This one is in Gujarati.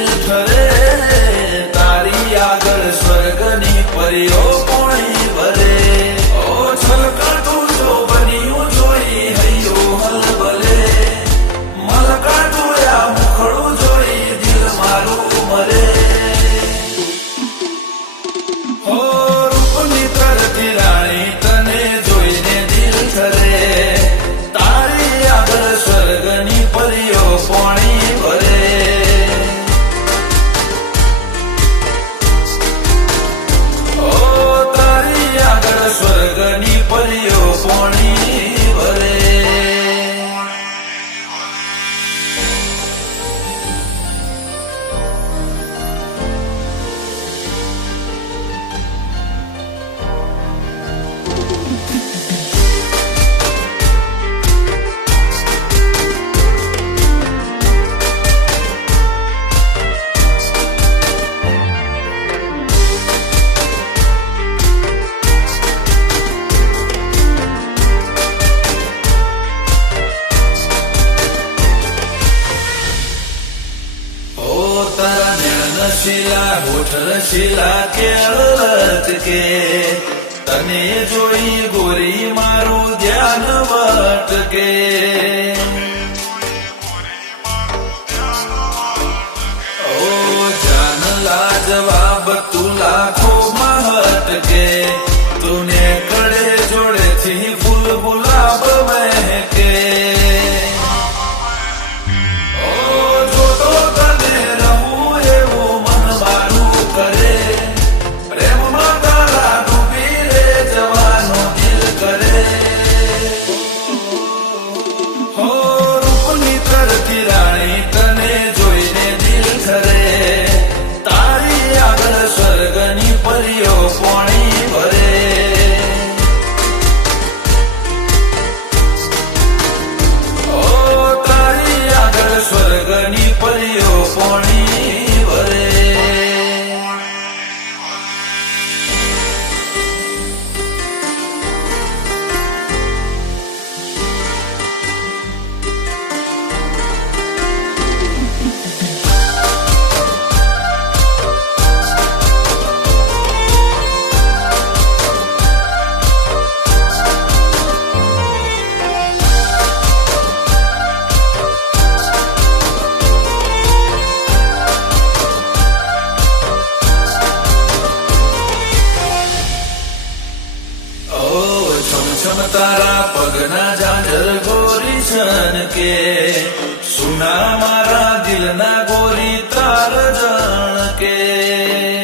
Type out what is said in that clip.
દિલ ઠરે તારી આગળ સ્વર્ગની પરીઓ પોણી ભરે ઓ છલકાતું જો બન્યું જોઈ હૈયો હલબલે મલકાતું આ મુખડું જોઈ દિલ મારું મરે ઓ રૂપની તરતી રાણી તને જોઈને દિલ ઠરે તારી આગળ સ્વર્ગની પરીઓ પોણી ભરે ઓ તારી આગળ સ્વર્ગની પરીઓ પોણી ભરે રસીલા હોઠ રસીલા કેળત કે તને જોઈ ગોરી મારું ધ્યાન ભટકે ઓ જાન લાજવાબ તું લાખો મહટકે તુને કડે જોડેથી ફૂલ ગુલાબ મહેકે સ્વર્ગની પરીઓ પોણી ભરે ઓ તારી આગળ સ્વર્ગની પરીઓ પોણી ભરે છમ તારા પગના ઝાંઝર ગોરી છન કે સુના મારા દિલના ગોરી તાર જાણ કે